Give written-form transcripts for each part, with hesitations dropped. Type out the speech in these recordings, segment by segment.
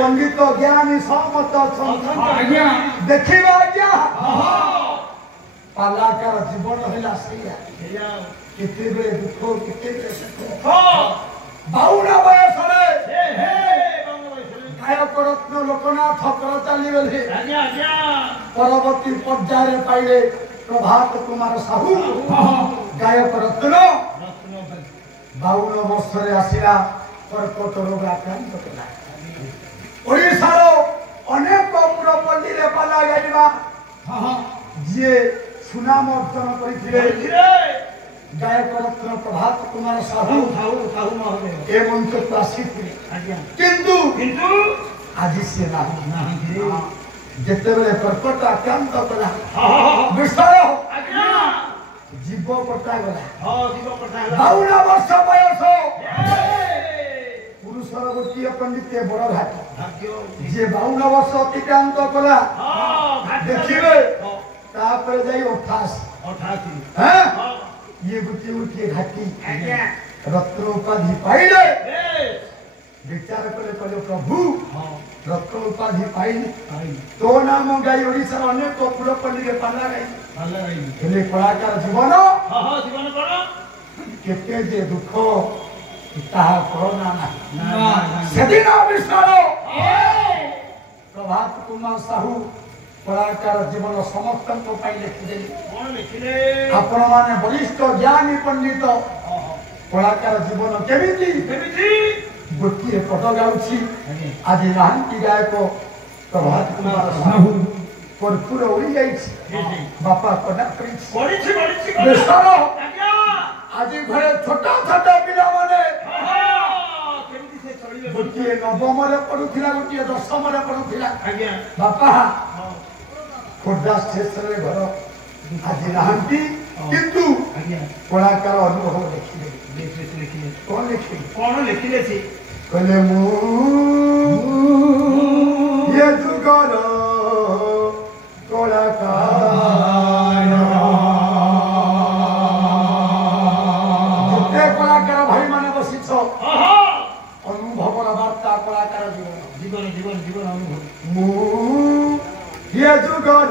पंडित ज्ञानी सहमत देखा आज्ञा पालाकार जीवन है दुख के बाउन बयस गायक रत्न लोकनाथ कर चली गले परवर्ती पर्याय पाइले प्रभात कुमार साहू गायक रत्न 52 वर्ष आसला कर्कट रोग आक्रांत कला ओडिशार अनेक पुरपल्ली रे पाला गाइबा जे सुनाम अर्जन करथिले गायक रत्न प्रभात कुमार साहू ए मंच को आसीथिले किंतु आज से नाही जेते बेले कर्कट आक्रांत कला विषय जीव पटा गला 52 वर्ष बयस पुरुषर गोटे पंडित बड़ भाग्य जे 52 वर्ष अतिक्रांत कला देखिए तापर जाई 88 ये गोटे गोटे घाटी रत्न उपाधि पाइले विचार करे कहले प्रभु रत्न उपाधि पाइले तो नाम गाई ओडिशा अनेक पुरपल्ली रे पाला गाई कलाकार जीवन केते जे दुख प्रभात कुमार साहू कलाकार जीवन समस्त लिखिदे आपण माने वरिष्ठ ज्ञानी पंडित कलाकार जीवन केमिति गोटे पद गाउछि आज नाहंती गायक प्रभात कुमार साहू कर्पूर उड़ी जाइछि बापा कना करिछि आज घरे छोटा छोटा पिला माने गोटे नवम पढ़ुला गोटे 10th पढ़ुला बापा खोर्धा स्टेशन घर आज नहांती किंतु कलाकार अनुभव लिखिले कौन लिखिले कहले ये जुगर कलाकार कलाकार भाई माने बसिछ अनुभव वार्ता कलाकार जीवन जीवन जीवन अनुभव ये जुगर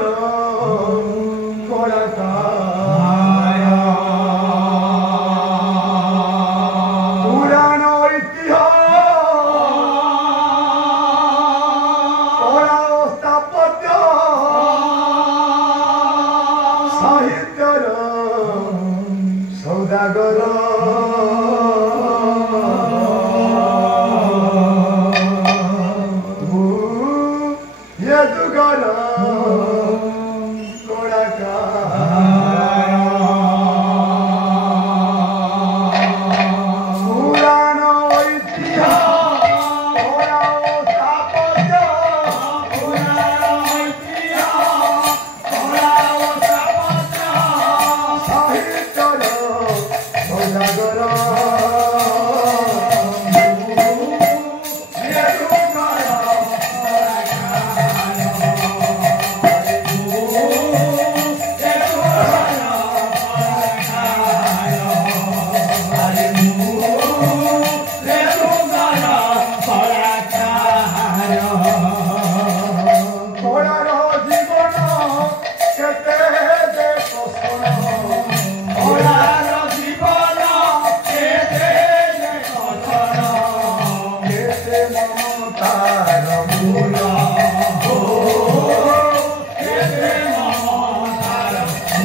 कलाकार पुराण इतिहास कला स्थापत्य साहित्यर सौदागर Agora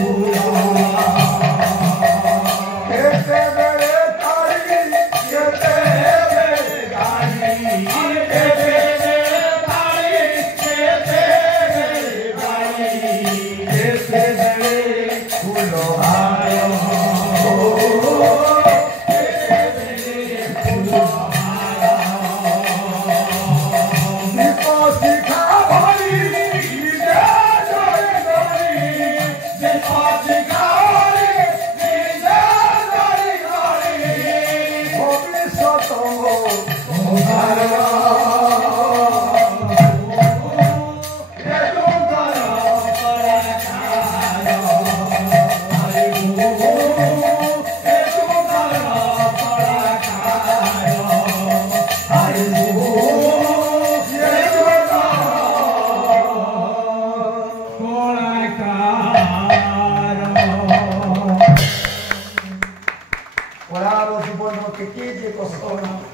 Orava, জীবন কে যে কষ্ট না